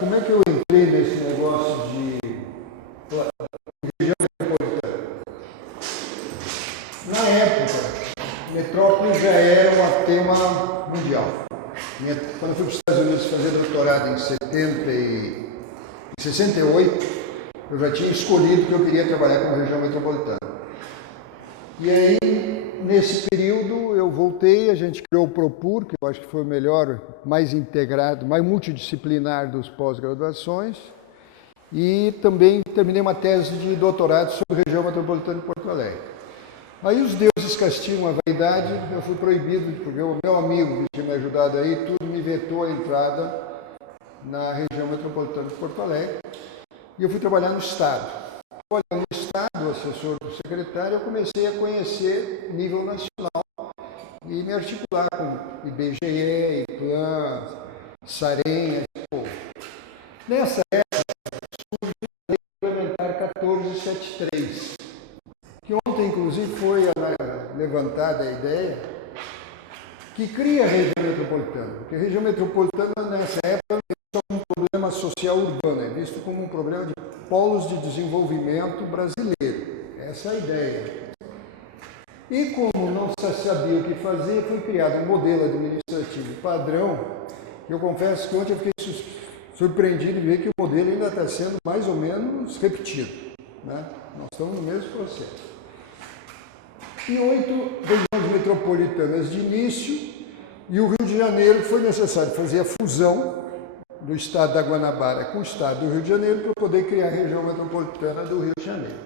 Como é que eu entrei nesse negócio de região metropolitana? Na época, metrópole já era um tema mundial. Quando eu fui para os Estados Unidos fazer doutorado em 68, eu já tinha escolhido que eu queria trabalhar com a região metropolitana. E aí, nesse período, eu voltei, a gente criou o Propur, que eu acho que foi o melhor, mais integrado, mais multidisciplinar dos pós-graduações, e também terminei uma tese de doutorado sobre a região metropolitana de Porto Alegre. Aí os deuses castigam a vaidade, eu fui proibido, porque o meu amigo que tinha me ajudado aí, tudo me vetou a entrada na região metropolitana de Porto Alegre, e eu fui trabalhar no Estado. Trabalhando no Estado, assessor do secretário, eu comecei a conhecer nível nacional e me articular com IBGE, IPLAN, SAREM, etc. Nessa época, surgiu a Lei Complementar 1473, que ontem, inclusive, foi levantada a ideia que cria a região metropolitana. Porque a região metropolitana, nessa época, é um problema social urbano, é visto como um problema de polos de desenvolvimento brasileiro. Essa é a ideia. E como não se sabia o que fazer, foi criado um modelo administrativo padrão. Eu confesso que ontem eu fiquei surpreendido de ver que o modelo ainda está sendo mais ou menos repetido, né? Nós estamos no mesmo processo. E 8 regiões metropolitanas de início, e o Rio de Janeiro foi necessário fazer a fusão do estado da Guanabara com o estado do Rio de Janeiro para poder criar a região metropolitana do Rio de Janeiro.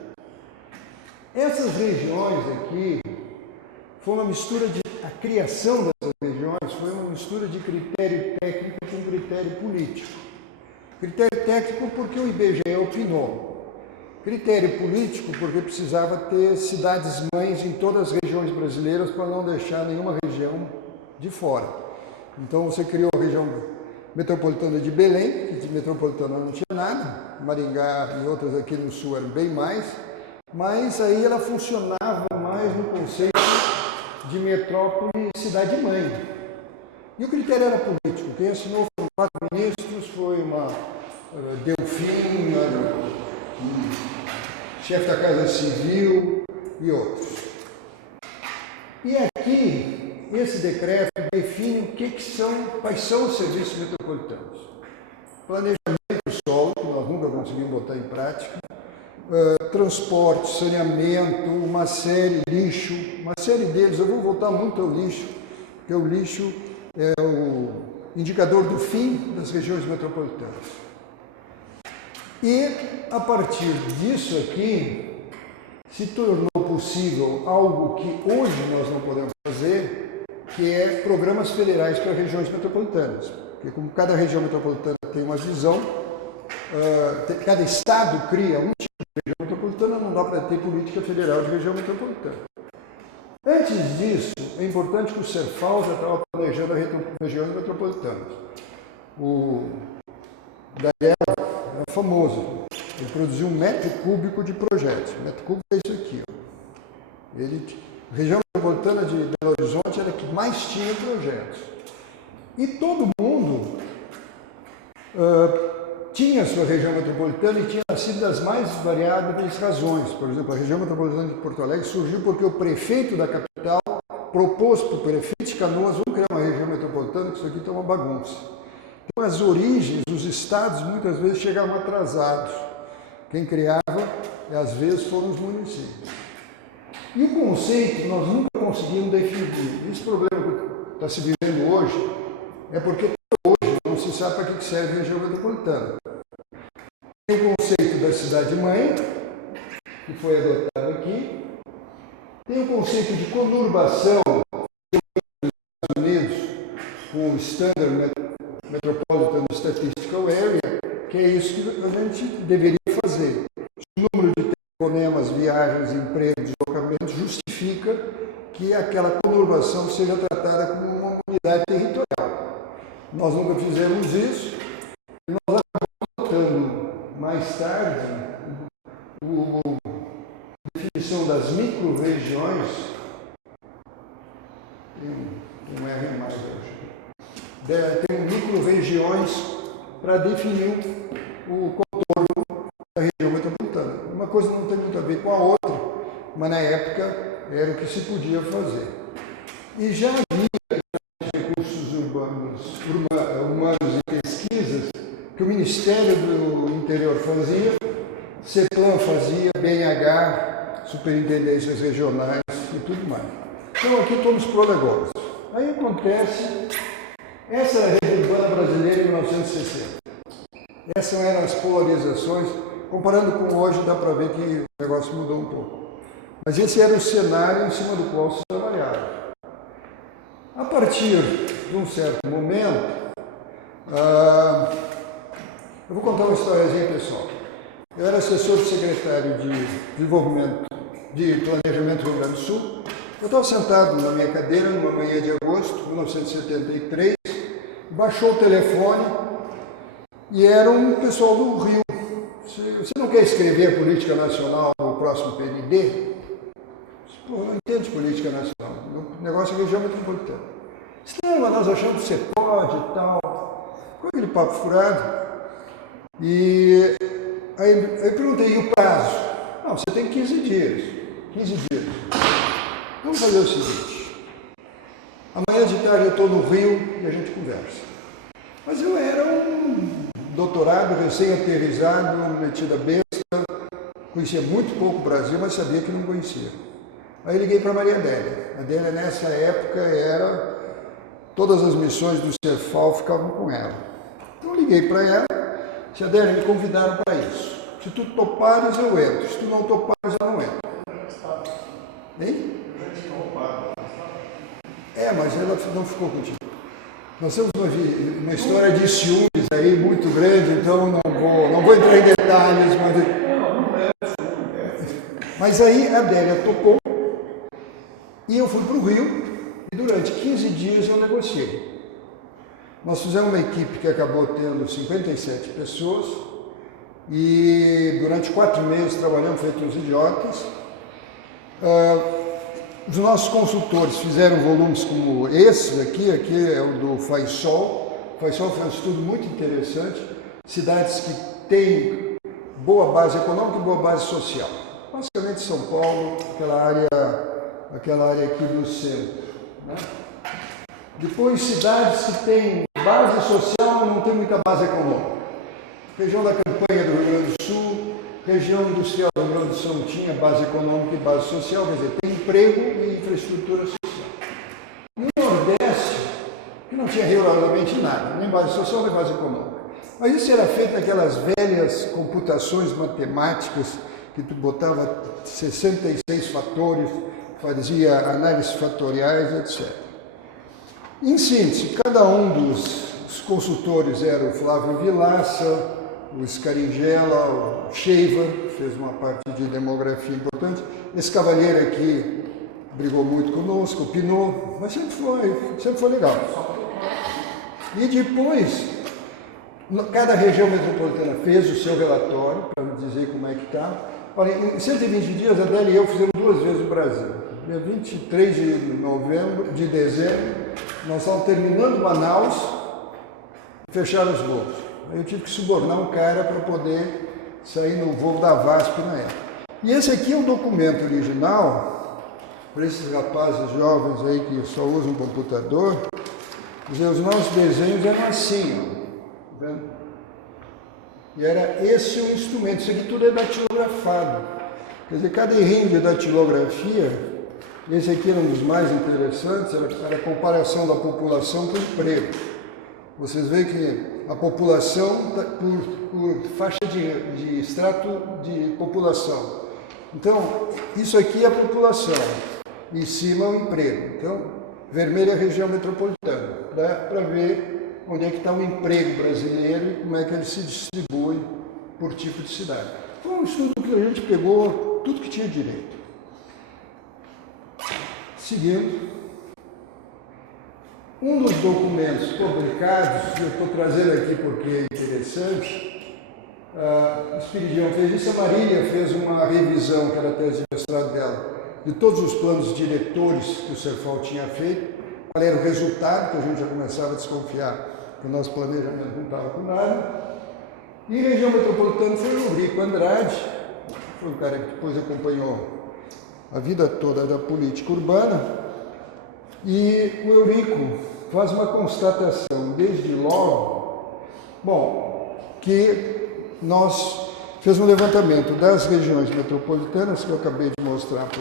Essas regiões aqui foi uma mistura a criação dessas regiões foi uma mistura de critério técnico com critério político. Critério técnico porque o IBGE opinou. Critério político porque precisava ter cidades-mães em todas as regiões brasileiras para não deixar nenhuma região de fora. Então você criou a região metropolitana de Belém, que de metropolitana não tinha nada, Maringá e outras aqui no sul eram bem mais, mas aí ela funcionava mais no conceito de metrópole e cidade-mãe. E o critério era político. Quem assinou foram 4 ministros, foi uma Delfim, chefe da Casa Civil e outros. E aqui, esse decreto define quais são os serviços metropolitanos. Planejamento do solo, que nós nunca conseguimos botar em prática, transporte, saneamento, uma série deles, eu vou voltar muito ao lixo, porque o lixo é o indicador do fim das regiões metropolitanas. E, a partir disso aqui, se tornou possível algo que hoje nós não podemos fazer, que é programas federais para regiões metropolitanas. Porque como cada região metropolitana tem uma visão, cada estado cria um tipo de região metropolitana, não dá para ter política federal de região metropolitana. Antes disso, é importante que o CERFAL já estava planejando as regiões metropolitanas. O Daniel é famoso, ele produziu 1 metro cúbico de projetos. O metro cúbico é isso aqui. A região metropolitana de Belo Horizonte era a que mais tinha projetos. E todo mundo tinha a sua região metropolitana e tinha nascido das mais variadas razões. Por exemplo, a região metropolitana de Porto Alegre surgiu porque o prefeito da capital propôs para o prefeito de Canoas, vamos criar uma região metropolitana, que isso aqui está uma bagunça. Então, as origens, os estados, muitas vezes chegavam atrasados. Quem criava, às vezes, foram os municípios. E o conceito nós nunca conseguimos definir. Esse problema que está se vivendo hoje é porque hoje não se sabe para que serve a região metropolitana. Tem o conceito da cidade-mãe, que foi adotado aqui. Tem o conceito de conurbação dos Estados Unidos, com o Standard Metropolitan Statistical Area, que é isso que a gente deveria fazer. O número de telefonemas, viagens, empregos, deslocamentos justifica que aquela conurbação seja tratada como uma unidade territorial. Nós nunca fizemos isso e nós acabamos adotando mais tarde a definição das micro-regiões. Tem um R mais hoje. Tem micro-regiões para definir o contorno da região metropolitana. Uma coisa não tem muito a ver com a outra, mas na época era o que se podia fazer. E já havia recursos humanos e pesquisas que o Ministério do Interior fazia, CEPLAN fazia, BNH, superintendências regionais e tudo mais. Então aqui estamos pro negócio. Aí acontece, essa era a rede urbana brasileira em 1960. Essas eram as polarizações, comparando com hoje dá para ver que o negócio mudou um pouco. Mas esse era o cenário em cima do qual se trabalhava. A partir de um certo momento, eu vou contar uma historiazinha pessoal. Eu era assessor de secretário de Desenvolvimento, de Planejamento do Rio Grande do Sul. Eu estava sentado na minha cadeira numa manhã de agosto de 1973, baixou o telefone e era um pessoal do Rio. Você não quer escrever a política nacional no próximo PND? Pô, não entendo de política nacional, o negócio é região metropolitana. Não, mas nós achamos que você pode e tal. Com aquele papo furado. E aí eu perguntei, e o prazo? Não, você tem 15 dias. 15 dias. Vamos fazer o seguinte. Amanhã de tarde eu estou no Rio e a gente conversa. Mas eu era um doutorado recém-aterrizado, metido a besta, conhecia muito pouco o Brasil, mas sabia que não conhecia. Aí liguei para a Maria Adélia. A Adélia nessa época era... Todas as missões do Cefal ficavam com ela. Então eu liguei para ela, disse, Adélia, me convidaram para isso. Se tu topares, eu entro. Se tu não topares, eu não entro. Hein? É, mas ela não ficou contigo. Nós temos uma história de ciúmes aí muito grande, então não vou entrar em detalhes. Mas aí a Adélia topou e eu fui para o Rio. E durante 15 dias eu negociei. Nós fizemos uma equipe que acabou tendo 57 pessoas e durante 4 meses trabalhamos feito uns idiotas. Os nossos consultores fizeram volumes como esse aqui é o do Faisal. O Faisal foi um estudo muito interessante, cidades que têm boa base econômica e boa base social. Basicamente São Paulo, aquela área aqui do centro. Né? Depois, cidades que têm base social, mas não tem muita base econômica. Região da Campanha do Rio Grande do Sul, região industrial do Rio Grande do Sul não tinha base econômica e base social, quer dizer, tem emprego e infraestrutura social. E o Nordeste, que não tinha rigorosamente nada, nem base social, nem base econômica. Mas isso era feito naquelas velhas computações matemáticas, que tu botava 66 fatores, fazia análises fatoriais, etc. Em síntese, cada um dos consultores era o Flávio Vilaça, o Scaringella, o Sheiva, que fez uma parte de demografia importante. Esse cavalheiro aqui brigou muito conosco, opinou, mas sempre foi legal. E depois, cada região metropolitana fez o seu relatório, para dizer como é que está. Olha, em 120 dias, a Adélia e eu fizemos 2 vezes o Brasil. Dia 23 de dezembro, nós estávamos terminando Manaus e fecharam os voos. Aí eu tive que subornar um cara para poder sair no voo da VASP na época. E esse aqui é o documento original, para esses rapazes jovens aí que só usam computador. Quer dizer, os nossos desenhos eram assim, ó, tá vendo? E era esse o instrumento, isso aqui tudo é datilografado. Quer dizer, cada errinho de datilografia, esse aqui era um dos mais interessantes, era a comparação da população com o emprego. Vocês veem que a população, por faixa de extrato de população. Então, isso aqui é a população, em cima é o emprego. Então, vermelho é a região metropolitana, dá para ver onde é que está o emprego brasileiro e como é que ele se distribui por tipo de cidade. Foi um estudo que a gente pegou tudo que tinha direito. Seguindo, um dos documentos publicados, eu estou trazendo aqui porque é interessante, o Espiridião fez isso, a Marília fez uma revisão, que era a tese de mestrado dela, de todos os planos diretores que o Cefal tinha feito, qual era o resultado, que a gente já começava a desconfiar porque o nosso planejamento não estava com nada. E região metropolitana foi o Eurico Andrade, foi um cara que depois acompanhou a vida toda da política urbana. E o Eurico faz uma constatação, desde logo, que nós fez um levantamento das regiões metropolitanas, que eu acabei de mostrar para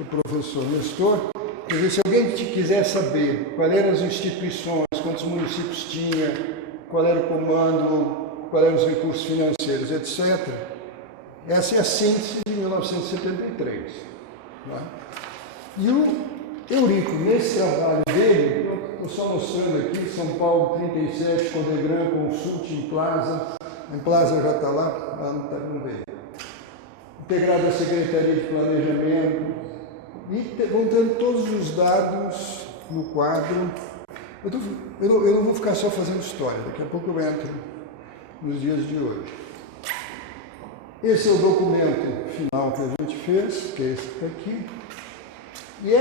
o professor Nestor. Quer dizer, se alguém quiser saber quais eram as instituições, quantos municípios tinha, qual era o comando, quais eram os recursos financeiros, etc., essa é a síntese de 1973. Né? E o Eurico, nesse trabalho dele, estou só mostrando aqui, São Paulo 37, Codegran, Consulting, Plaza, em Plaza já está lá, não veio. Integrado à Secretaria de Planejamento, e vão tendo todos os dados no quadro. Eu não vou ficar só fazendo história, daqui a pouco eu entro nos dias de hoje. Esse é o documento final que a gente fez, que é esse que está aqui. E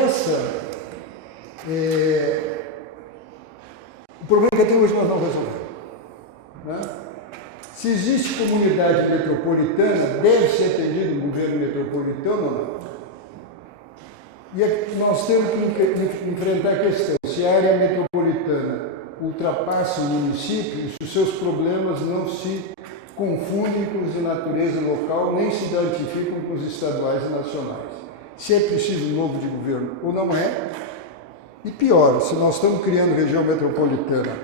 o problema é que até hoje nós não resolvemos. Né? Se existe comunidade metropolitana, deve ser atendido no governo metropolitano ou não? E nós temos que enfrentar a questão, se a área metropolitana ultrapassa o município, e se os seus problemas não se confundem com os de natureza local, nem se identificam com os estaduais e nacionais. Se é preciso um novo de governo ou não é. E pior, se nós estamos criando região metropolitana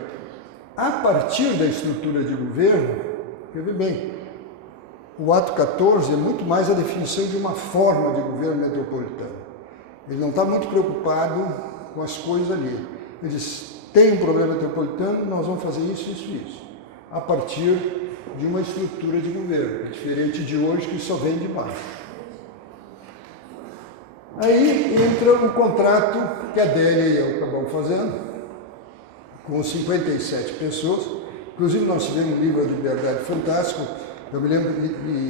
a partir da estrutura de governo, quer ver bem, o ato 14 é muito mais a definição de uma forma de governo metropolitano. Ele não está muito preocupado com as coisas ali. Ele diz, tem um problema metropolitano, nós vamos fazer isso, isso e isso. A partir de uma estrutura de governo, diferente de hoje que só vem de baixo. Aí entra um contrato que a Adélia e eu acabamos fazendo, com 57 pessoas. Inclusive nós tivemos um livro de liberdade fantástico. Eu me lembro de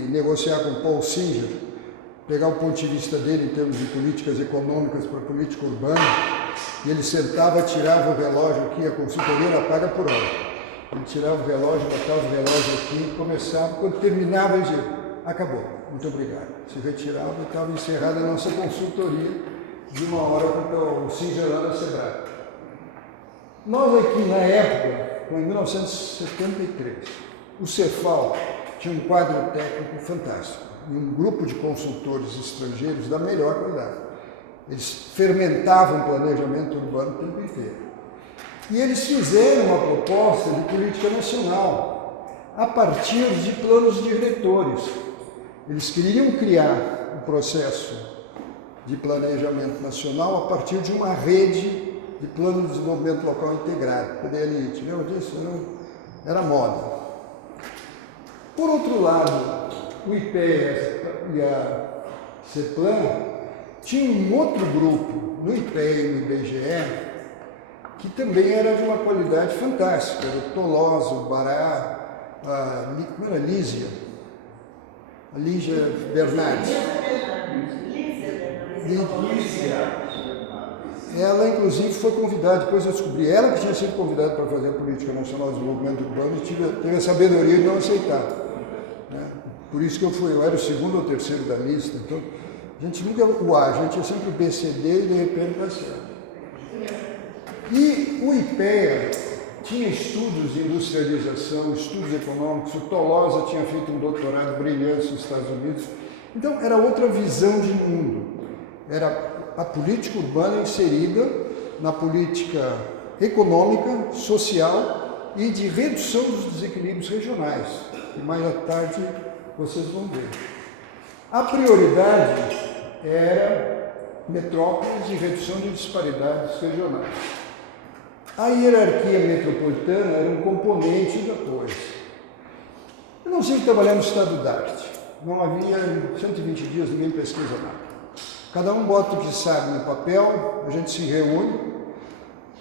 negociar com Paul Singer, pegar o ponto de vista dele em termos de políticas econômicas para a política urbana, e ele sentava, tirava o relógio aqui, a consultoria era paga por hora. Ele tirava o relógio, botava o relógio aqui, começava, quando terminava ele dizia, acabou, muito obrigado. Se retirava e estava encerrada a nossa consultoria de 1 hora com o Singer lá na Sebrae. Nós aqui na época, em 1973, o Cefal tinha um quadro técnico fantástico, e um grupo de consultores estrangeiros da melhor qualidade. Eles fermentavam o planejamento urbano o tempo inteiro. E eles fizeram uma proposta de política nacional a partir de planos diretores. Eles queriam criar um processo de planejamento nacional a partir de uma rede de plano de desenvolvimento local integrado, PDLI. Lembra disso? Era moda. Por outro lado, o IPEA e a CEPLAN tinham um outro grupo, no IPEA e no IBGE, que também era de uma qualidade fantástica. Era o Tolosa, o Bará, como era a Lígia? A Lígia Bernardes. Ela, inclusive, foi convidada, depois eu descobri, ela que tinha sido convidada para fazer a Política Nacional de Desenvolvimento Urbano e teve a sabedoria de não aceitar. Né? Por isso que eu era o segundo ou terceiro da lista. Então, a gente nunca é o A, a gente é sempre o BCD e de repente vai ser. E o IPEA tinha estudos de industrialização, estudos econômicos, o Tolosa tinha feito um doutorado brilhante nos Estados Unidos. Então, era outra visão de mundo. Era a política urbana inserida na política econômica, social e de redução dos desequilíbrios regionais. E mais à tarde vocês vão ver. A prioridade era metrópoles e redução de disparidades regionais. A hierarquia metropolitana era um componente da coisa. Eu não sei trabalhar no estado da arte. Não havia 120 dias, ninguém pesquisa nada. Cada um bota o que sabe no papel, a gente se reúne.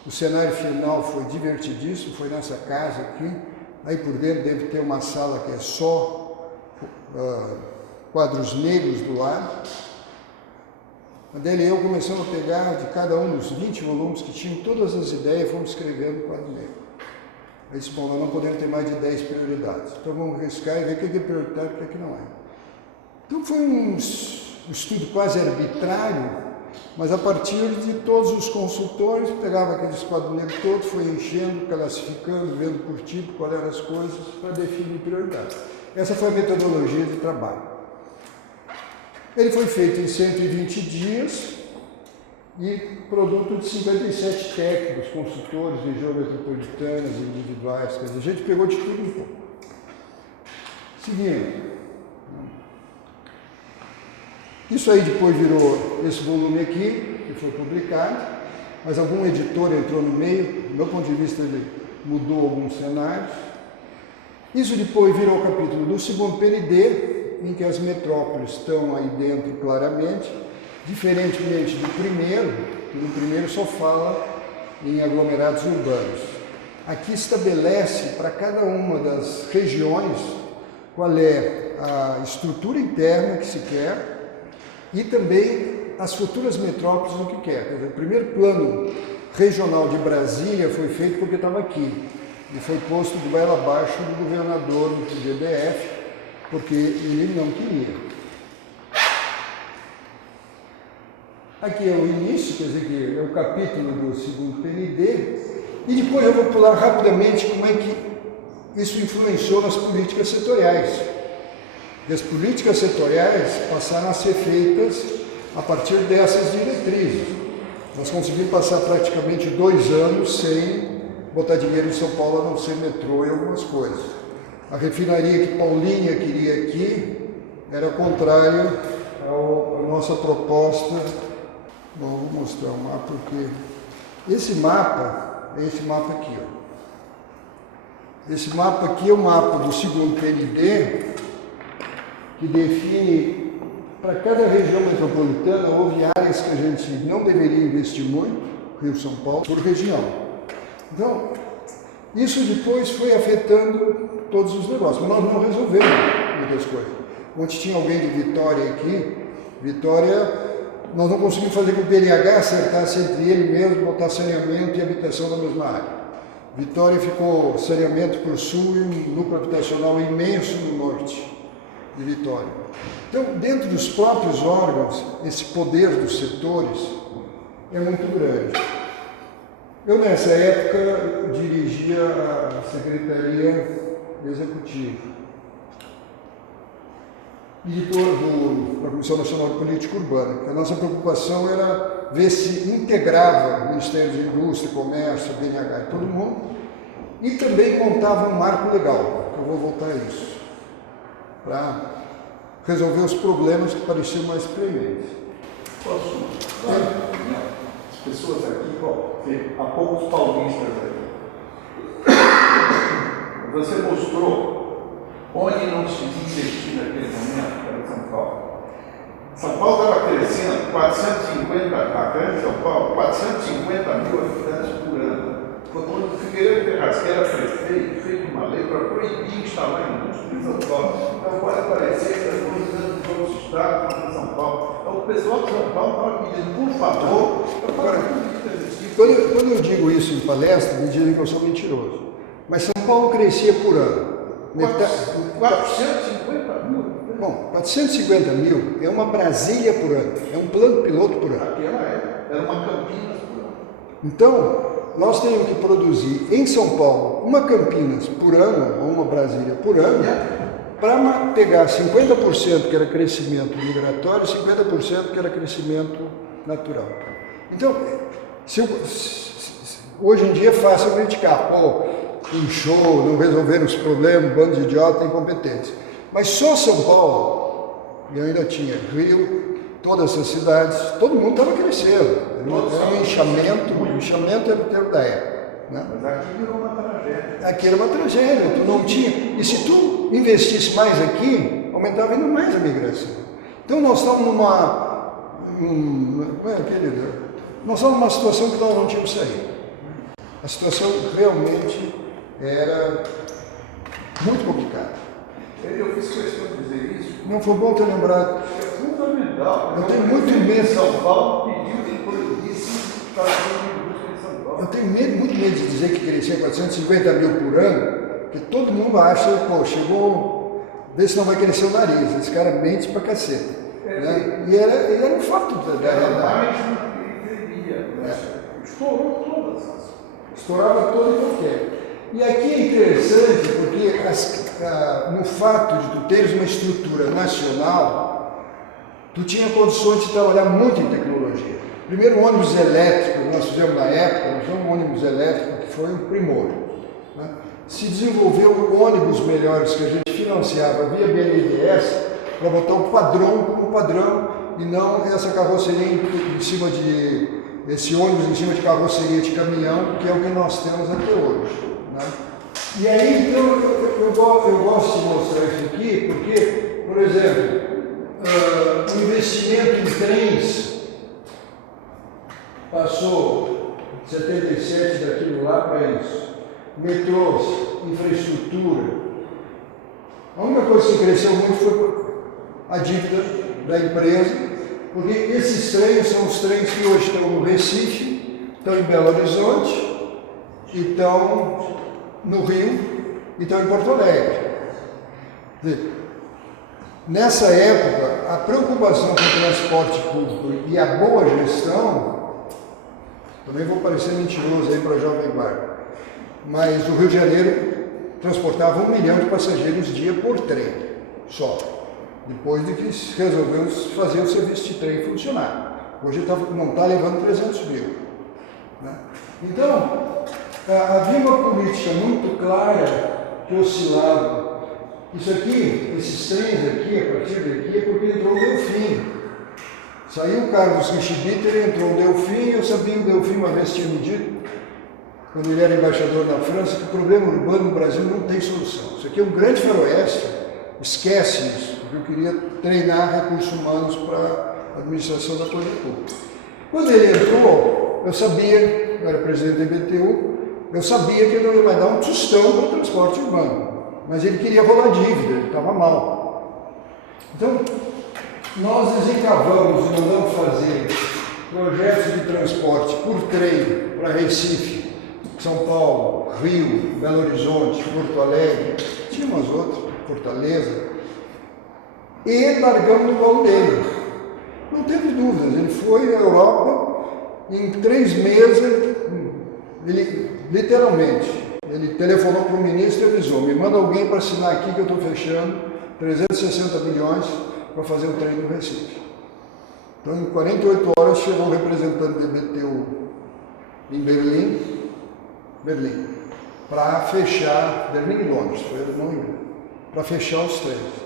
O cenário final foi divertidíssimo, foi nessa casa aqui. Aí por dentro deve ter uma sala que é só quadros negros do lado. A Adélia e eu começamos a pegar de cada um dos 20 volumes que tinham todas as ideias, fomos escrevendo quadro negro. Aí disse, bom, nós não podemos ter mais de 10 prioridades. Então vamos riscar e ver o que é prioritário e o que não é. Então foi um estudo quase arbitrário, mas a partir de todos os consultores, pegava aqueles quadros negros todos, foi enchendo, classificando, vendo por tipo qual eram as coisas para definir prioridades. Essa foi a metodologia de trabalho. Ele foi feito em 120 dias e produto de 57 técnicos, consultores, regiões metropolitanas, individuais, quer dizer, a gente pegou de tudo um pouco. Seguindo. Isso aí depois virou esse volume aqui, que foi publicado, mas algum editor entrou no meio, do meu ponto de vista ele mudou alguns cenários. Isso depois virou o capítulo do segundo PND, em que as metrópoles estão aí dentro claramente, diferentemente do primeiro, que no primeiro só fala em aglomerados urbanos. Aqui estabelece para cada uma das regiões qual é a estrutura interna que se quer e também as futuras metrópoles do que quer. Quer dizer, o primeiro plano regional de Brasília foi feito porque estava aqui e foi posto de goela abaixo do governador do GDF, porque ele não queria. Aqui é o início, quer dizer, que é o capítulo do segundo PND, e depois eu vou pular rapidamente como é que isso influenciou nas políticas setoriais. E as políticas setoriais passaram a ser feitas a partir dessas diretrizes. Nós conseguimos passar praticamente 2 anos sem botar dinheiro em São Paulo, a não ser metrô e algumas coisas. A refinaria que Paulinha queria aqui era contrário à nossa proposta. Bom, vou mostrar o mapa porque esse mapa é esse mapa aqui. Ó. Esse mapa aqui é o mapa do segundo PND, que define para cada região metropolitana, houve áreas que a gente não deveria investir muito, Rio, São Paulo, por região. Então, isso depois foi afetando todos os negócios, mas nós não resolvemos muitas coisas. Ontem tinha alguém de Vitória aqui, Vitória, nós não conseguimos fazer com que o BNH acertasse entre ele mesmo, botar saneamento e habitação na mesma área. Vitória ficou saneamento para o sul e um núcleo habitacional imenso no norte de Vitória. Então, dentro dos próprios órgãos, esse poder dos setores é muito grande. Eu, nessa época, dirigia a Secretaria Executiva e da Comissão Nacional de Política Urbana. A nossa preocupação era ver se integrava o Ministério da Indústria, Comércio, BNH e todo mundo, e também montava um marco legal, que eu vou voltar a isso, para resolver os problemas que pareciam mais prementes. Posso? As pessoas aqui, há poucos paulistas aqui. Você mostrou onde não se investir naquele momento, era São Paulo. São Paulo estava crescendo 450, a grande São Paulo, 450 mil habitantes por ano. Foi quando o Figueiredo Ferraz, que era prefeito, fez uma lei para proibir instalar indústria em São Paulo. Então pode parecer que as coisas dos outros estados estão em São Paulo. Então o pessoal de São Paulo estava pedindo, por favor, quando eu digo isso em palestra, me dizem que eu sou mentiroso. Mas São Paulo crescia por ano. 450 mil? Bom, 450 mil é uma Brasília por ano, é um plano piloto por ano. Aquela era uma Campinas por ano. Então, nós temos que produzir em São Paulo uma Campinas por ano, ou uma Brasília por ano, para pegar 50% que era crescimento migratório e 50% que era crescimento natural. Então, hoje em dia é fácil criticar, inchou, não resolveram os problemas, bando de idiota, incompetentes. Mas só São Paulo, e ainda tinha Rio, todas essas cidades, todo mundo estava crescendo. Era um inchamento, o inchamento era o termo da época. Né? Mas aqui virou uma tragédia. Aqui era uma tragédia, tu não tinha. E se tu investisse mais aqui, aumentava ainda mais a migração. Então nós estamos nós estamos numa situação que nós não tínhamos saído. A situação realmente era muito complicada. Eu fiz questão de dizer isso. Não foi bom ter lembrado. É fundamental. fundamental. Eu tenho muito medo. São Paulo pediu que proibisse a indústria de São Paulo. Eu tenho muito medo de dizer que crescia 450 mil por ano, porque todo mundo acha, pô, chegou, vê se não vai crescer o nariz. Esse cara mente pra caceta. Né? E era um fato da realidade. Estourou todas as. Estourava todo e qualquer. E aqui é interessante porque no fato de tu teres uma estrutura nacional, tu tinha condições de trabalhar muito em tecnologia. Primeiro ônibus elétrico, nós fizemos na época, nós fizemos um ônibus elétrico que foi um primor. Né? Se desenvolveu ônibus melhores que a gente financiava via BNDES para botar o padrão como padrão e não essa carroceria em cima de esse ônibus em cima de carroceria de caminhão, que é o que nós temos até hoje. Né? E aí, então, eu gosto de mostrar isso aqui, porque, por exemplo, o investimento em trens passou 77 daquilo lá para isso. Metrôs, infraestrutura. A única coisa que cresceu muito foi a dívida da empresa, porque esses trens são os trens que hoje estão no Recife, estão em Belo Horizonte, estão no Rio e estão em Porto Alegre. Quer dizer, nessa época, a preocupação com o transporte público e a boa gestão, também vou parecer mentiroso aí para a Jovem Guarda, mas o Rio de Janeiro transportava 1 milhão de passageiros dia por trem, só. Depois de que resolveu fazer o serviço de trem funcionar. Hoje não está levando 300 mil. Né? Então, havia uma política muito clara que oscilava. Isso aqui, esses trens aqui, a partir daqui, é porque entrou o Delfim. Saiu o Carlos Richibitter, entrou o Delfim, e eu sabia que o Delfim uma vez tinha me dito, quando ele era embaixador na França, que o problema urbano no Brasil não tem solução. Isso aqui é um grande faroeste, esquece isso. Eu queria treinar recursos humanos para a administração da coisa pública. Quando ele entrou, eu sabia, eu era presidente da IBTU, eu sabia que ele não ia mais dar um tostão para o transporte urbano, mas ele queria rolar dívida, ele estava mal. Então, nós desencavamos e mandamos fazer projetos de transporte por trem para Recife, São Paulo, Rio, Belo Horizonte, Porto Alegre, tinha umas outras, Fortaleza, e largamos no colo dele. Não teve dúvidas, ele foi à Europa, em 3 meses, ele literalmente, ele telefonou para o ministro e avisou, me manda alguém para assinar aqui que eu estou fechando 360 milhões para fazer o trem do Recife. Então, em 48 horas, chegou o representante do IBTU em Berlim, para fechar, Berlim e Londres, foi alemão, para fechar os trens.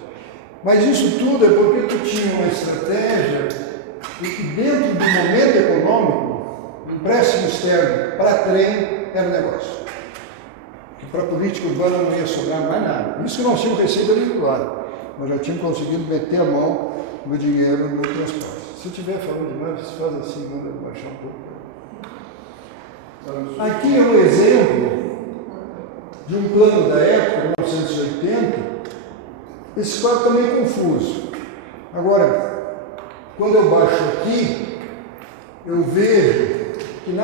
Mas isso tudo é porque tu tinha uma estratégia e que dentro do momento econômico, empréstimo externo para trem era negócio. Que para a política urbana não ia sobrar mais nada. Isso que nós tínhamos receita vinculada. Nós já tínhamos conseguido meter a mão no dinheiro no transporte. Se eu estiver falando demais, você faz assim, manda baixar um pouco. Aqui é um exemplo de um plano da época, 1980. Esse quadro também é confuso. Agora, quando eu baixo aqui, eu vejo que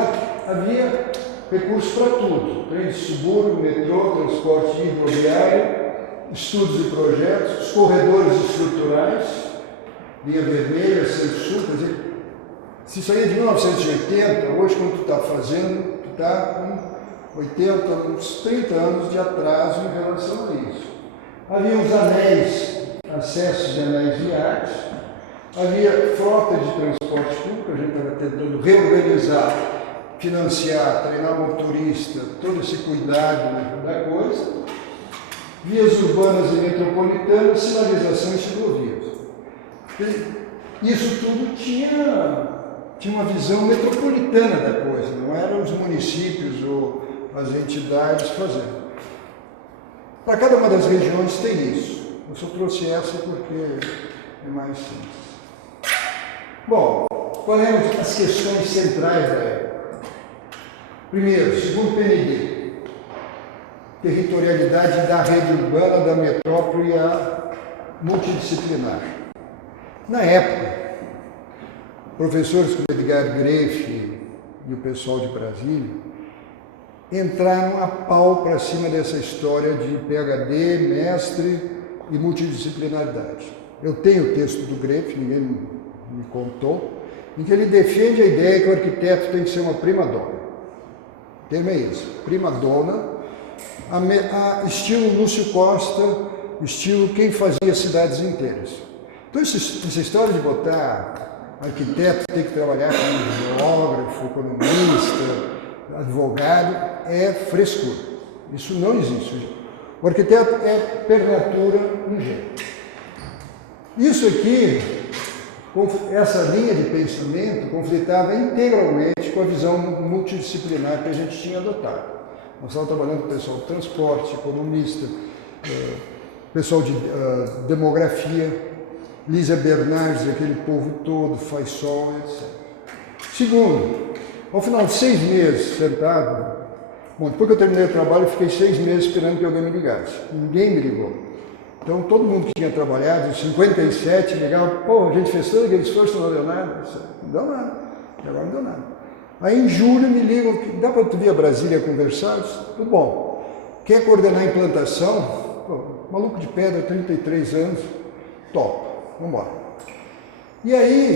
havia recursos para tudo. Trem de subúrbio, metrô, transporte hidroviário, estudos e projetos, os corredores estruturais, linha vermelha, centro-sul, quer dizer, se isso aí é de 1980, hoje quando tu está fazendo, tu está com 80, uns 30 anos de atraso em relação a isso. Havia os anéis, acessos de anéis viários, havia frota de transporte público, a gente estava tentando reorganizar, financiar, treinar motorista, todo esse cuidado da coisa, vias urbanas e metropolitanas, sinalização e ciclovias. Isso tudo tinha uma visão metropolitana da coisa, não eram os municípios ou as entidades fazendo. Para cada uma das regiões tem isso. Eu só trouxe essa porque é mais simples. Bom, quais eram as questões centrais da época? Primeiro, segundo o PND, territorialidade da rede urbana, da metrópole e a multidisciplinar. Na época, professores como Edgar Greff e o pessoal de Brasília entraram a pau para cima dessa história de PhD, mestre e multidisciplinaridade. Eu tenho o texto do Greff, ninguém me contou, em que ele defende a ideia que o arquiteto tem que ser uma prima donna. O termo é isso, prima donna, estilo Lúcio Costa, estilo quem fazia cidades inteiras. Então essa história de botar arquiteto tem que trabalhar como geógrafo, economista, advogado, é frescura. Isso não existe. O arquiteto é, per natura, um gênio. Isso aqui, essa linha de pensamento, conflitava integralmente com a visão multidisciplinar que a gente tinha adotado. Nós estávamos trabalhando com o pessoal de transporte, economista, pessoal de demografia, Lísia Bernardes, aquele povo todo, Faisal, etc. Segundo, ao final de 6 meses sentado, bom, depois que eu terminei o trabalho, eu fiquei 6 meses esperando que alguém me ligasse. Ninguém me ligou. Então, todo mundo que tinha trabalhado, os 57, ligava, pô, a gente fez todo aquele esforço, não deu nada. Não deu nada. E agora não deu nada. Aí, em julho, me ligam, dá para tu vir a Brasília conversar? Eu disse, tudo bom. Quer coordenar a implantação? Pô, maluco de pedra, 33 anos, top, vamos embora. E aí,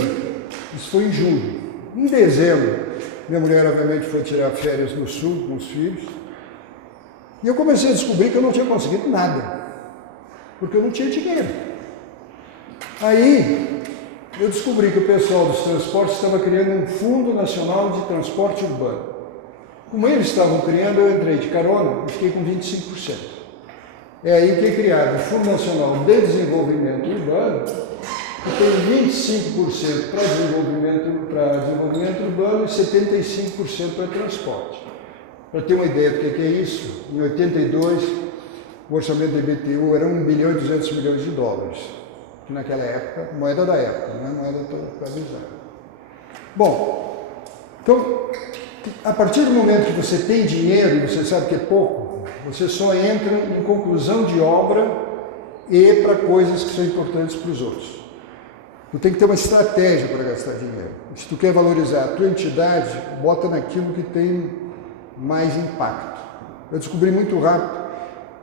isso foi em julho. Em dezembro, minha mulher, obviamente, foi tirar férias no sul com os filhos. E eu comecei a descobrir que eu não tinha conseguido nada, porque eu não tinha dinheiro. Aí, eu descobri que o pessoal dos transportes estava criando um Fundo Nacional de Transporte Urbano. Como eles estavam criando, eu entrei de carona e fiquei com 25%. É aí que é criado o Fundo Nacional de Desenvolvimento Urbano, que tem 25% para desenvolvimento urbano e 75% para transporte. Para ter uma ideia do que é isso, em 82, o orçamento da IBTU era 1 bilhão e 200 milhões de dólares, que naquela época, moeda da época, não é moeda atualizada. Bom, então, a partir do momento que você tem dinheiro e você sabe que é pouco, você só entra em conclusão de obra e para coisas que são importantes para os outros. Tu tem que ter uma estratégia para gastar dinheiro. Se tu quer valorizar a tua entidade, bota naquilo que tem mais impacto. Eu descobri muito rápido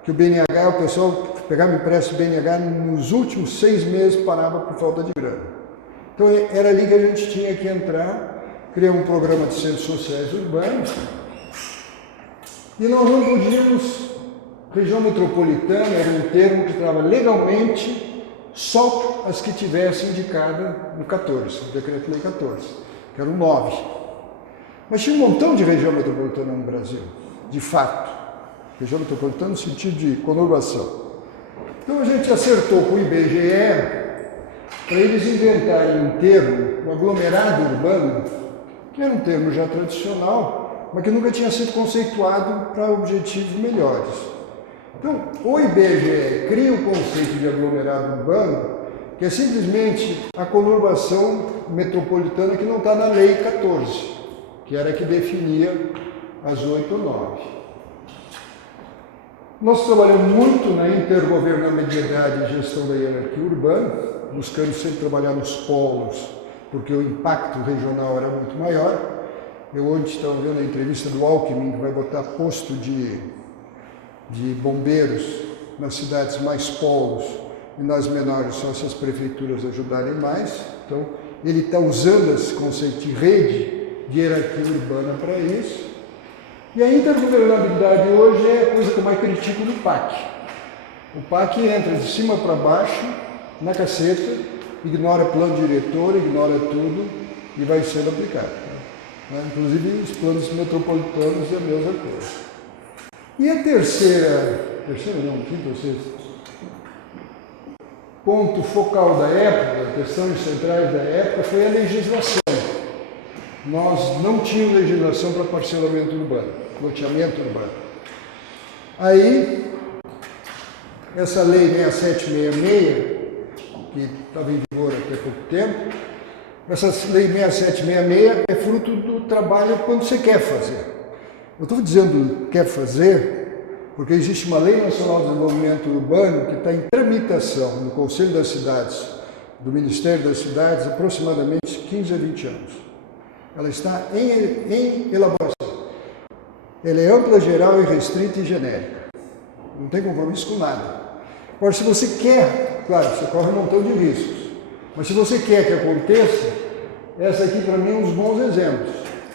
que o BNH, o pessoal que pegava empréstimo do BNH, nos últimos 6 meses parava por falta de grana. Então era ali que a gente tinha que entrar, criar um programa de centros sociais urbanos, e nós não podíamos, região metropolitana era um termo que estava legalmente só as que tivessem indicada no 14, o Decreto-Lei 14, que eram 9. Mas tinha um montão de região metropolitana no Brasil, de fato. Região metropolitana no sentido de conurbação. Então a gente acertou com o IBGE para eles inventarem um termo, um aglomerado urbano, que era um termo já tradicional, mas que nunca tinha sido conceituado para objetivos melhores. Então, o IBGE cria o conceito de aglomerado urbano, que é simplesmente a conurbação metropolitana que não está na Lei 14, que era a que definia as 8 ou 9. Nós trabalhamos muito na intergovernamentalidade e gestão da hierarquia urbana, buscando sempre trabalhar nos polos, porque o impacto regional era muito maior. Eu ontem estava vendo a entrevista do Alckmin, que vai botar posto de bombeiros nas cidades mais polos e nas menores, só se as prefeituras ajudarem mais. Então, ele está usando esse conceito de rede de hierarquia urbana para isso. E a intergovernabilidade hoje é a coisa que eu mais critico no PAC. O PAC entra de cima para baixo, na caceta, ignora plano diretor, ignora tudo e vai sendo aplicado. Inclusive os planos metropolitanos é a mesma coisa. E a quinta ou sexta, ponto focal da época, questões centrais da época, foi a legislação. Nós não tínhamos legislação para parcelamento urbano, loteamento urbano. Aí, essa lei 6766, que estava em vigor até pouco tempo, essa lei 6766 é fruto do trabalho quando você quer fazer. Eu estou dizendo quer fazer, porque existe uma Lei Nacional de Desenvolvimento Urbano que está em tramitação no Conselho das Cidades do Ministério das Cidades aproximadamente 15 a 20 anos. Ela está em elaboração. Ela é ampla, geral, irrestrita e genérica. Não tem compromisso com nada. Agora, se você quer, claro, você corre um montão de riscos, mas se você quer que aconteça, essa aqui para mim é um dos bons exemplos.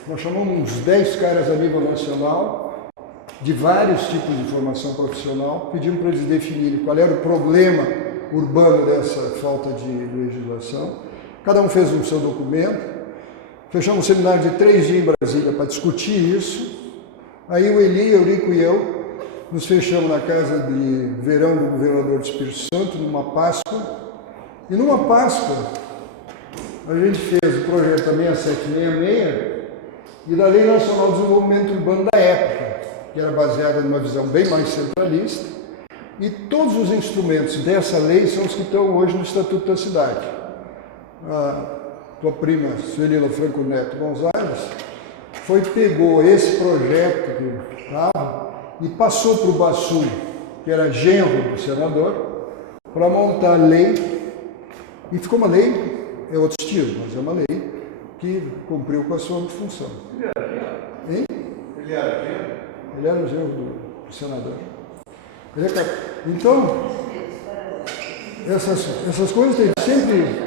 Nós chamamos uns 10 caras a nível nacional, de vários tipos de formação profissional, pedimos para eles definirem qual era o problema urbano dessa falta de legislação. Cada um fez o seu documento. Fechamos um seminário de 3 dias em Brasília para discutir isso. Aí o Eli, Eurico e eu nos fechamos na casa de verão do governador do Espírito Santo, numa Páscoa. E numa Páscoa, a gente fez o projeto da 6766 e da Lei Nacional de Desenvolvimento Urbano da época, que era baseada numa visão bem mais centralista. E todos os instrumentos dessa lei são os que estão hoje no Estatuto da Cidade. A tua prima, Suelila Franco Neto Gonzalez, pegou esse projeto que estava e passou para o Bassum, que era genro do senador, para montar a lei. E ficou uma lei, é outro estilo, mas é uma lei que cumpriu com a sua função. Ele era genro? Hein? Ele era genro? Ele era o genro do senador. Então, essas coisas tem sempre...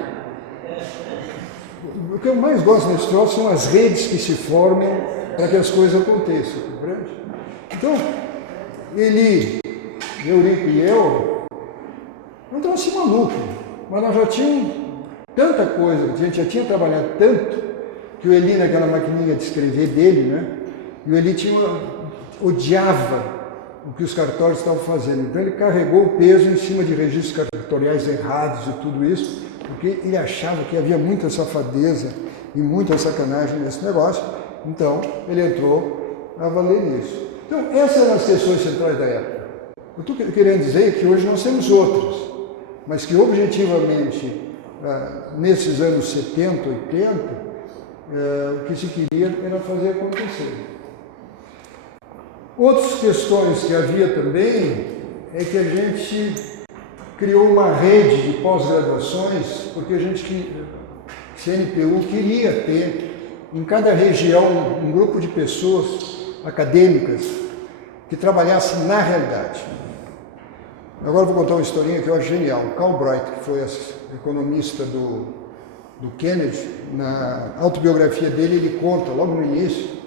O que eu mais gosto nesse troço são as redes que se formam para que as coisas aconteçam, compreende? Então, Eli, Eurico e eu, não estamos assim malucos, mas nós já tínhamos tanta coisa, a gente já tinha trabalhado tanto, que o Eli, naquela maquininha de escrever dele, né? E o Eli odiava o que os cartórios estavam fazendo. Então ele carregou o peso em cima de registros cartoriais errados e tudo isso, porque ele achava que havia muita safadeza e muita sacanagem nesse negócio. Então ele entrou a valer nisso. Então essas eram as questões centrais da época. Eu estou querendo dizer que hoje nós temos outras, mas que objetivamente, nesses anos 70, 80, o que se queria era fazer acontecer. Outras questões que havia também é que a gente criou uma rede de pós-graduações, porque a gente, CNPU, queria ter em cada região um grupo de pessoas acadêmicas que trabalhassem na realidade. Agora vou contar uma historinha que eu acho genial. O Carl Bright, que foi economista do Kennedy, na autobiografia dele, ele conta, logo no início,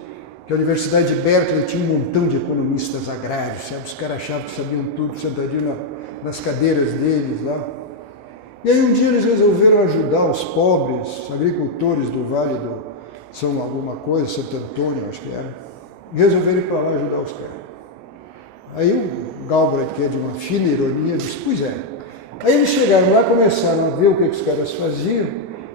que a Universidade de Berkeley tinha um montão de economistas agrários, sabe? Os caras achavam que sabiam tudo, sentadinho nas cadeiras deles lá. E aí um dia eles resolveram ajudar os pobres agricultores do Vale do São alguma coisa, Santo Antônio, acho que era, e resolveram ir para lá ajudar os caras. Aí o Galbraith, que é de uma fina ironia, disse, pois é. Aí eles chegaram lá, começaram a ver o que os caras faziam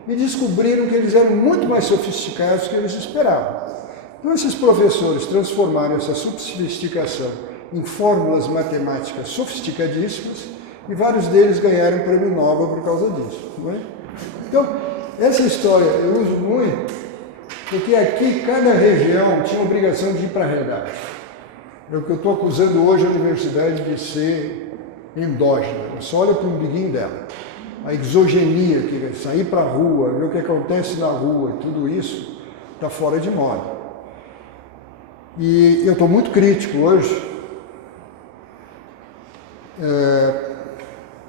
e descobriram que eles eram muito mais sofisticados do que eles esperavam. Então esses professores transformaram essa sofisticação em fórmulas matemáticas sofisticadíssimas e vários deles ganharam o prêmio Nobel por causa disso. Não é? Então, essa história eu uso muito porque aqui cada região tinha a obrigação de ir para a realidade. É o que eu estou acusando hoje a universidade de ser endógena. Ela só olha para o umbiguinho dela. A exogenia, que é sair para a rua, ver o que acontece na rua e tudo isso, está fora de moda. E eu estou muito crítico hoje,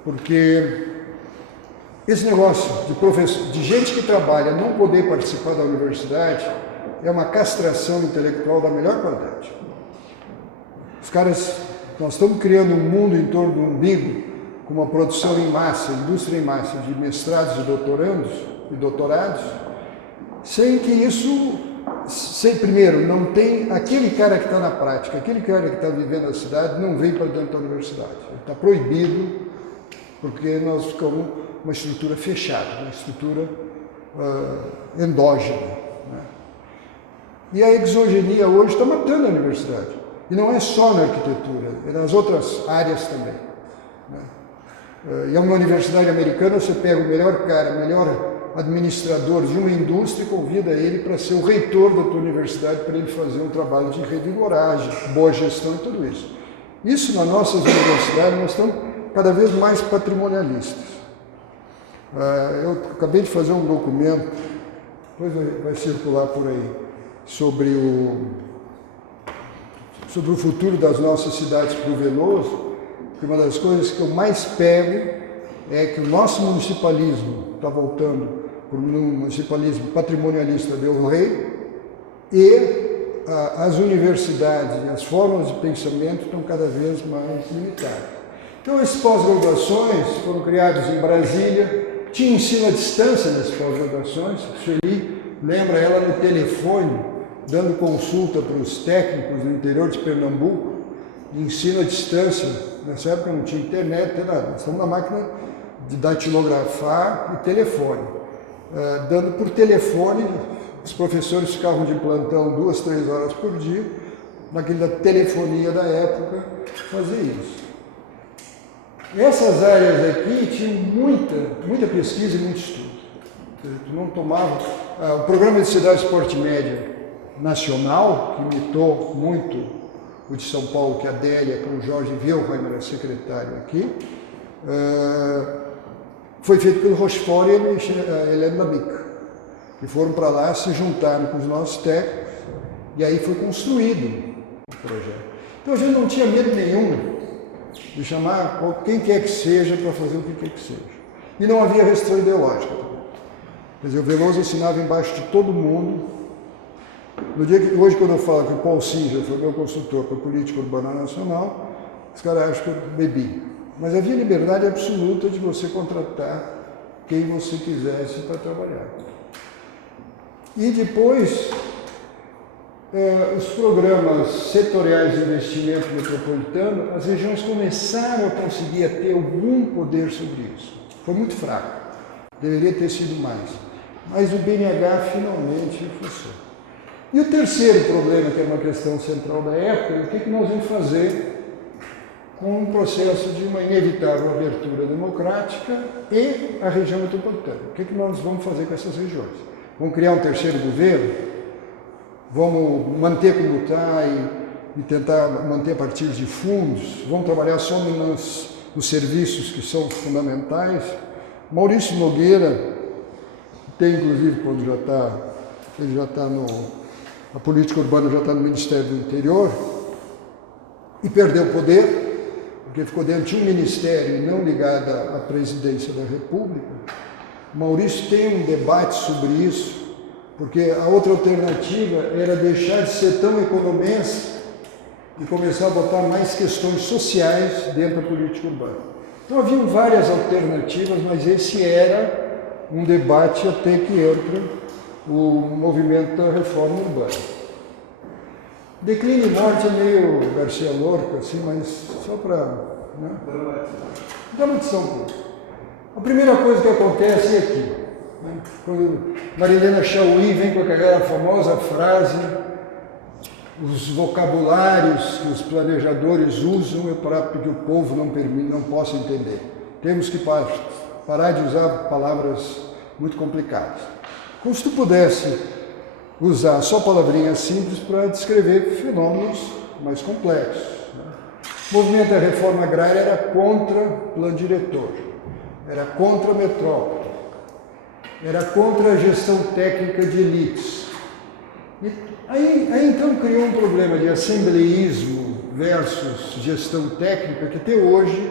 porque esse negócio de gente que trabalha não poder participar da universidade é uma castração intelectual da melhor qualidade. Os caras, nós estamos criando um mundo em torno do umbigo, com uma produção em massa, indústria em massa de mestrados e doutorandos e doutorados, sem que isso... primeiro, não tem aquele cara que está na prática, aquele cara que está vivendo na cidade, não vem para dentro da universidade. Ele está proibido, porque nós ficamos uma estrutura fechada, uma estrutura endógena. Né? E a exogenia hoje está matando a universidade. E não é só na arquitetura, é nas outras áreas também. Né? E uma universidade americana, você pega o melhor cara, o melhor administrador de uma indústria e convida ele para ser o reitor da tua universidade, para ele fazer um trabalho de revigoragem, boa gestão e tudo isso. Isso nas nossas universidades, nós estamos cada vez mais patrimonialistas. Eu acabei de fazer um documento, depois vai circular por aí, sobre o futuro das nossas cidades para o Veloso, que uma das coisas que eu mais pego é que o nosso municipalismo está voltando para um municipalismo patrimonialista del rei e as universidades e as formas de pensamento estão cada vez mais limitadas. Então, essas pós-graduações foram criados em Brasília, tinha ensino à distância nessas pós-graduações, Sueli lembra ela no telefone, dando consulta para os técnicos no interior de Pernambuco, ensino à distância, nessa época não tinha internet, não nada, nós estamos na máquina de datilografar e telefone. Dando por telefone, os professores ficavam de plantão 2, 3 horas por dia, naquela telefonia da época, fazer isso. Essas áreas aqui tinham muita pesquisa e muito estudo. Tu não tomava... o programa de Cidade Esporte Média Nacional, que imitou muito o de São Paulo, que a Adélia, com o Jorge Wilhelm era secretário aqui, foi feito pelo Rochefort e a Helena Bica, que foram para lá, se juntaram com os nossos técnicos, e aí foi construído o projeto. Então a gente não tinha medo nenhum de chamar quem quer que seja para fazer o que quer que seja. E não havia restrição ideológica. Quer dizer, o Veloso assinava embaixo de todo mundo. No dia que, hoje, quando eu falo que o Paul Singer foi meu consultor para a política urbana nacional, os caras acham que eu bebi. Mas havia liberdade absoluta de você contratar quem você quisesse para trabalhar. E depois, os programas setoriais de investimento metropolitano, as regiões começaram a conseguir ter algum poder sobre isso. Foi muito fraco, deveria ter sido mais. Mas o BNH finalmente funcionou. E o terceiro problema, que é uma questão central da época, é o que nós vamos fazer com o processo de uma inevitável abertura democrática e a região metropolitana. O que nós vamos fazer com essas regiões? Vamos criar um terceiro governo? Vamos manter como está e tentar manter a partir de fundos? Vamos trabalhar só nos serviços que são fundamentais? Maurício Nogueira tem, inclusive, quando ele já está a política urbana já está no Ministério do Interior, e perdeu o poder, porque ficou dentro de um ministério e não ligado à presidência da República. Maurício tem um debate sobre isso, porque a outra alternativa era deixar de ser tão economista e começar a botar mais questões sociais dentro da política urbana. Então haviam várias alternativas, mas esse era um debate até que entra o movimento da reforma urbana. Declínio e morte é meio Garcia Lorca, assim, mas só para dramatizar um pouco. A primeira coisa que acontece é aqui. Quando Marilena Chauí vem com aquela famosa frase, os vocabulários que os planejadores usam é para que o povo não possa entender. Temos que parar de usar palavras muito complicadas. Como se tu pudesse usar só palavrinhas simples para descrever fenômenos mais complexos. O movimento da reforma agrária era contra o plano diretor, era contra a metrópole, era contra a gestão técnica de elites. E aí então criou um problema de assembleísmo versus gestão técnica, que até hoje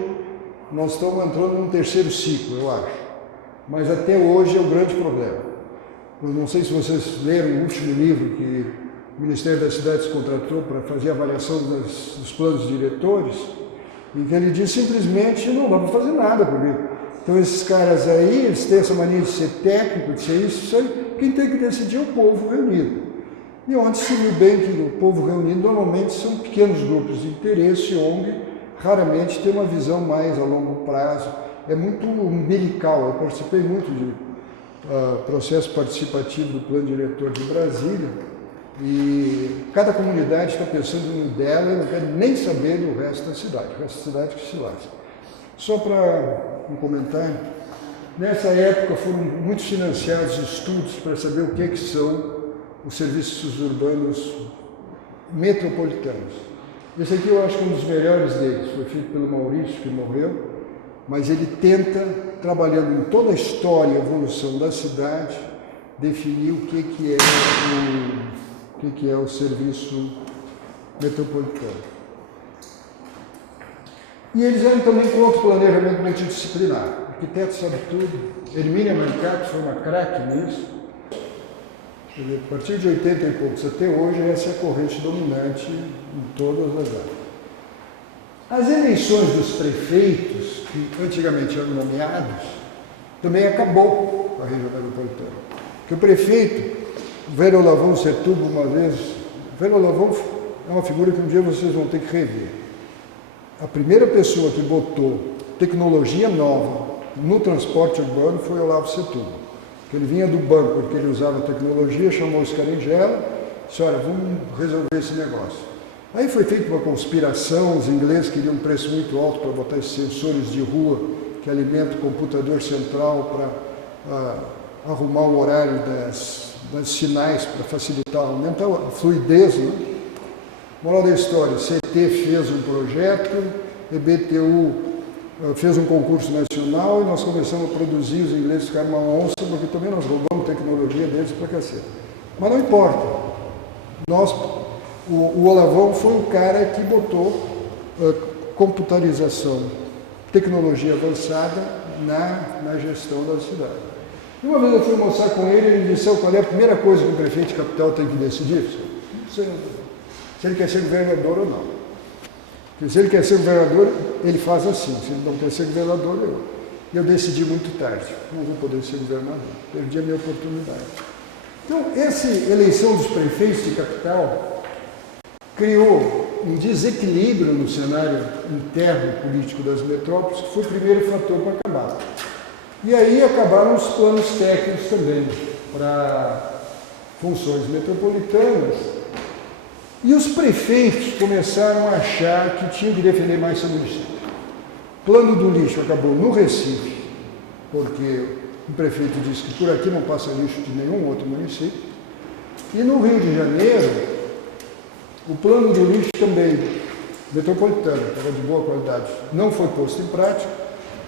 nós estamos entrando num terceiro ciclo, eu acho. Mas até hoje é o grande problema. Eu não sei se vocês leram o último livro que o Ministério das Cidades contratou para fazer a avaliação dos planos diretores, em que ele diz simplesmente não dá para fazer nada por isso. Então esses caras aí, eles têm essa mania de ser técnico, de ser isso aí, quem tem que decidir é o povo reunido. E onde se viu bem que o povo reunido normalmente são pequenos grupos de interesse, ONG, raramente tem uma visão mais a longo prazo, é muito umbilical. Eu participei muito de processo participativo do plano diretor de Brasília e cada comunidade está pensando no dela e não quer nem saber do resto da cidade, o resto da cidade que se lasca. Só para um comentário, nessa época foram muito financiados estudos para saber o que são os serviços urbanos metropolitanos. Esse aqui eu acho que é um dos melhores deles, foi feito pelo Maurício, que morreu, mas ele tenta, trabalhando em toda a história e evolução da cidade, definir o que é o serviço metropolitano. E eles eram também contra o planejamento multidisciplinar. O arquiteto sabe tudo. Hermínia Mancato foi uma craque nisso. A partir de 80 e poucos até hoje, essa é a corrente dominante em todas as áreas. As eleições dos prefeitos, que antigamente eram nomeados, também acabou com a região metropolitana. Porque o prefeito, Velho Olavão Setúbal, uma vez, Velho Olavão é uma figura que um dia vocês vão ter que rever. A primeira pessoa que botou tecnologia nova no transporte urbano foi Olavo Setúbal. Ele vinha do banco porque ele usava tecnologia, chamou os Scaringella, disse, olha, vamos resolver esse negócio. Aí foi feita uma conspiração, os ingleses queriam um preço muito alto para botar esses sensores de rua que alimentam o computador central para arrumar o horário das sinais, para facilitar, aumentar a fluidez, né? Moral da história, CT fez um projeto, EBTU fez um concurso nacional e nós começamos a produzir, os ingleses ficaram uma onça, porque também nós roubamos tecnologia deles para cacete. Mas não importa. O Olavão foi o cara que botou computarização, tecnologia avançada na gestão da cidade. E uma vez eu fui almoçar com ele e ele disse, qual é a primeira coisa que o prefeito de capital tem que decidir? Não sei, se ele quer ser governador ou não. Porque se ele quer ser governador, ele faz assim. Se ele não quer ser governador, eu decidi muito tarde. Não vou poder ser governador. Perdi a minha oportunidade. Então, essa eleição dos prefeitos de capital criou um desequilíbrio no cenário interno político das metrópoles, que foi o primeiro fator para acabar. E aí acabaram os planos técnicos também, para funções metropolitanas. E os prefeitos começaram a achar que tinham que defender mais seu município. O plano do lixo acabou no Recife, porque o prefeito disse que por aqui não passa lixo de nenhum outro município. E no Rio de Janeiro, o plano do lixo também, metropolitano, era de boa qualidade, não foi posto em prática,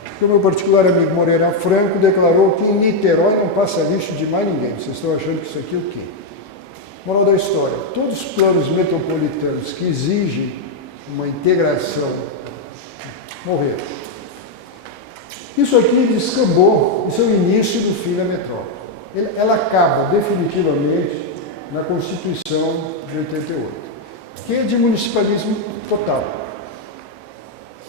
porque o meu particular amigo Moreira Franco declarou que em Niterói não passa lixo de mais ninguém. Vocês estão achando que isso aqui é o quê? Moral da história, todos os planos metropolitanos que exigem uma integração morreram. Isso aqui descambou, isso é o início do fim da metrópole. Ela acaba definitivamente na Constituição de 88, que é de municipalismo total.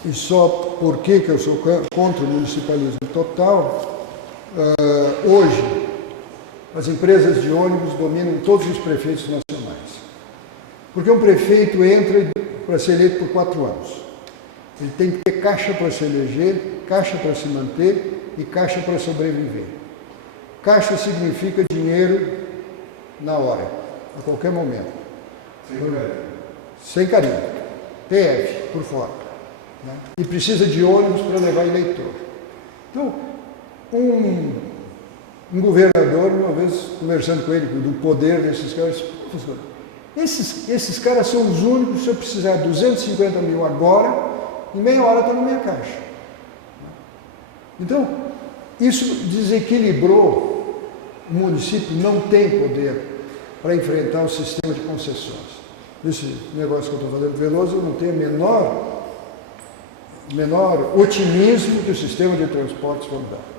E só por que eu sou contra o municipalismo total, hoje as empresas de ônibus dominam todos os prefeitos nacionais. Porque um prefeito entra para ser eleito por 4 anos. Ele tem que ter caixa para se eleger, caixa para se manter e caixa para sobreviver. Caixa significa dinheiro na hora, a qualquer momento. Sem carinho. TF, por fora. Né? E precisa de ônibus para levar eleitor. Então, um governador, uma vez conversando com ele, do poder desses caras, esses caras são os únicos, se eu precisar de 250 mil agora, em meia hora está na minha caixa. Então, isso desequilibrou, o município não tem poder para enfrentar o sistema de concessões. Esse negócio que eu estou falando Veloso, eu não tenho menor otimismo que o sistema de transportes vai dar.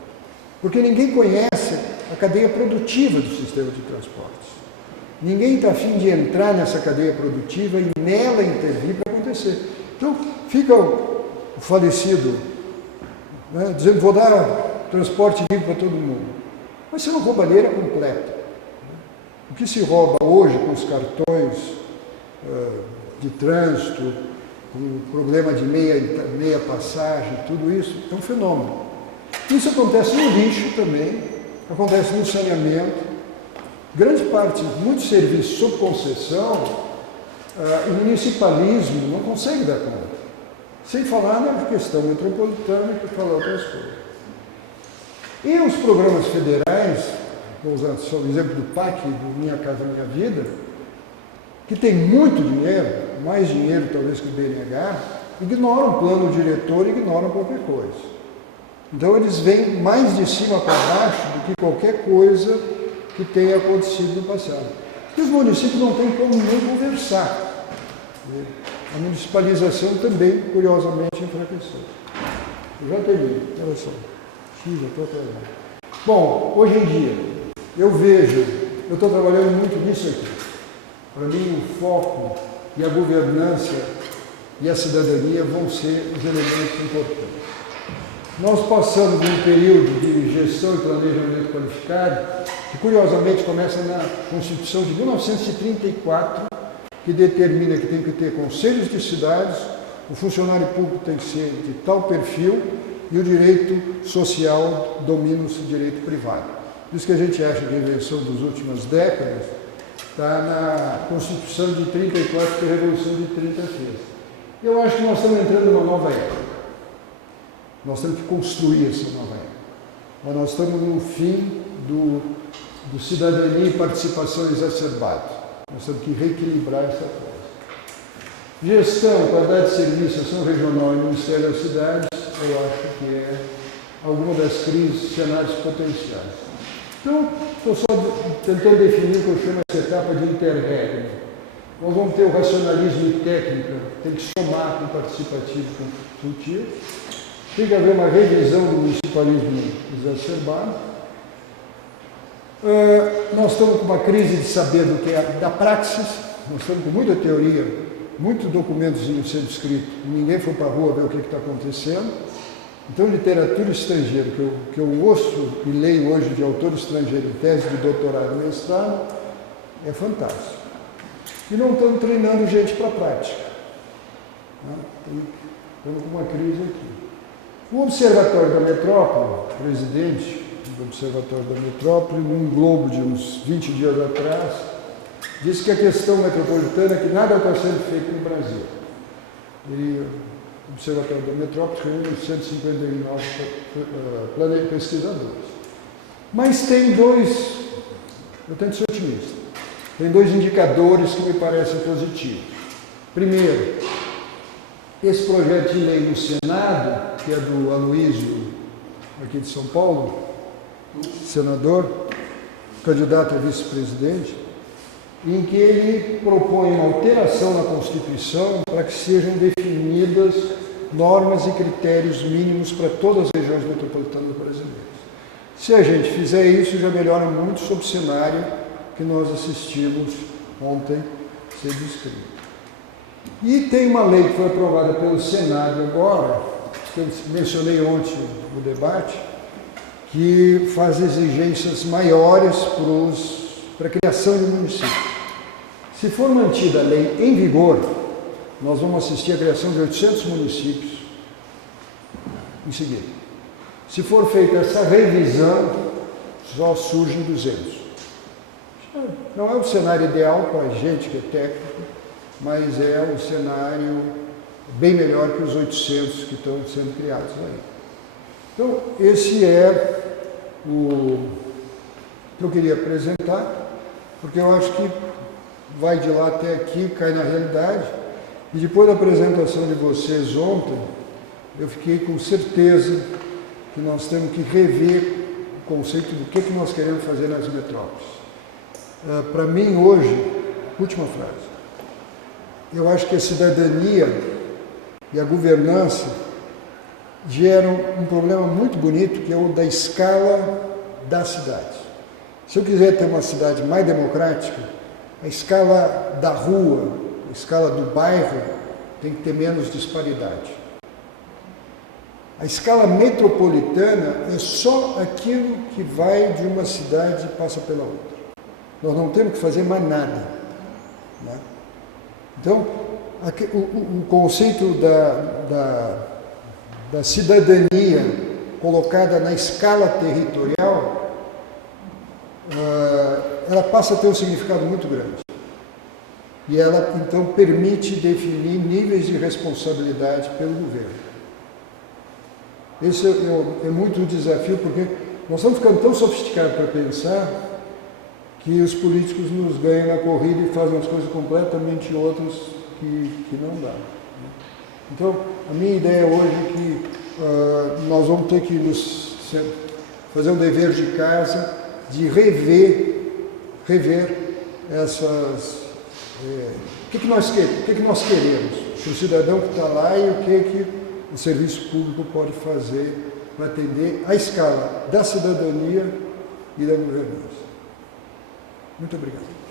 Porque ninguém conhece a cadeia produtiva do sistema de transportes. Ninguém está a fim de entrar nessa cadeia produtiva e nela intervir para acontecer. Então, fica o falecido, né, dizendo, vou dar transporte livre para todo mundo. Mas você não roubalheira completa. O que se rouba hoje com os cartões de trânsito, com o problema de meia passagem, tudo isso, é um fenômeno. Isso acontece no lixo também, acontece no saneamento. Grande parte, muitos serviços sob concessão, o municipalismo não consegue dar conta. Sem falar na questão metropolitana, que fala outras coisas. E os programas federais, vou usar só o exemplo do PAC, do Minha Casa Minha Vida, que tem muito dinheiro, mais dinheiro talvez que o BNH, ignoram o plano diretor e ignoram qualquer coisa. Então eles vêm mais de cima para baixo do que qualquer coisa que tenha acontecido no passado. E os municípios não têm como nem conversar. A municipalização também, curiosamente, enfraqueceu. Eu já terminei, olha só. Já estou atrasado. Bom, hoje em dia, eu estou trabalhando muito nisso aqui. Para mim, o foco e a governança e a cidadania vão ser os elementos importantes. Nós passamos um período de gestão e planejamento qualificado, que curiosamente começa na Constituição de 1934, que determina que tem que ter conselhos de cidades, o funcionário público tem que ser de tal perfil e o direito social domina-se o direito privado. Por isso que a gente acha que a invenção das últimas décadas está na Constituição de 34, que a Revolução de 30 fez. Eu acho que nós estamos entrando numa nova época. Nós temos que construir essa nova época. Mas nós estamos no fim do cidadania e participação exacerbado. Nós temos que reequilibrar essa coisa. Gestão, qualidade de serviço, ação regional e Ministério das Cidades, eu acho que é alguma das crises, cenários potenciais. Então, estou só tentando definir o que eu chamo essa etapa de interregno. Nós vamos ter o racionalismo e técnica, tem que somar com o participativo e com o consultivo. Tem que haver uma revisão do municipalismo exacerbado. Nós estamos com uma crise de saber do que é da praxis, nós estamos com muita teoria, muitos documentos sendo escritos, ninguém foi para a rua ver o que está acontecendo. Então, literatura estrangeira, que eu ouço e leio hoje de autor estrangeiro, tese de doutorado e mestrado, é fantástico. E não estamos treinando gente para a prática. Estamos com uma crise aqui. O Observatório da Metrópole, o presidente do Observatório da Metrópole, num Globo de uns 20 dias atrás, disse que a questão metropolitana é que nada está sendo feito no Brasil. O Observatório da Metrópole reúne 159 pesquisadores. Mas tem dois, eu tento ser otimista, tem dois indicadores que me parecem positivos. Primeiro, esse projeto de lei no Senado, que é do Aloysio, aqui de São Paulo, senador, candidato a vice-presidente, em que ele propõe uma alteração na Constituição para que sejam definidas normas e critérios mínimos para todas as regiões metropolitanas brasileiras. Se a gente fizer isso, já melhora muito sobre o cenário que nós assistimos ontem ser descrito. E tem uma lei que foi aprovada pelo Senado agora, que eu mencionei ontem no debate, que faz exigências maiores para a criação de municípios. Se for mantida a lei em vigor, nós vamos assistir à criação de 800 municípios em seguida. Se for feita essa revisão, só surgem 200. Não é o cenário ideal para a gente que é técnico, mas é um cenário bem melhor que os 800 que estão sendo criados aí. Então, esse é o que eu queria apresentar, porque eu acho que vai de lá até aqui, cai na realidade, e depois da apresentação de vocês ontem, eu fiquei com certeza que nós temos que rever o conceito do que nós queremos fazer nas metrópoles. Para mim, hoje, última frase, eu acho que a cidadania e a governança geram um problema muito bonito, que é o da escala das cidades. Se eu quiser ter uma cidade mais democrática, a escala da rua, a escala do bairro, tem que ter menos disparidade. A escala metropolitana é só aquilo que vai de uma cidade e passa pela outra. Nós não temos que fazer mais nada, né? Então, o conceito da cidadania colocada na escala territorial, ela passa a ter um significado muito grande. E ela, então, permite definir níveis de responsabilidade pelo governo. Esse é muito um desafio, porque nós estamos ficando tão sofisticados para pensar que os políticos nos ganham na corrida e fazem as coisas completamente outras que não dá. Então, a minha ideia hoje é que nós vamos ter que fazer um dever de casa de rever essas... o que nós queremos para o cidadão que está lá e o que o serviço público pode fazer para atender a escala da cidadania e da governança. Muito obrigado.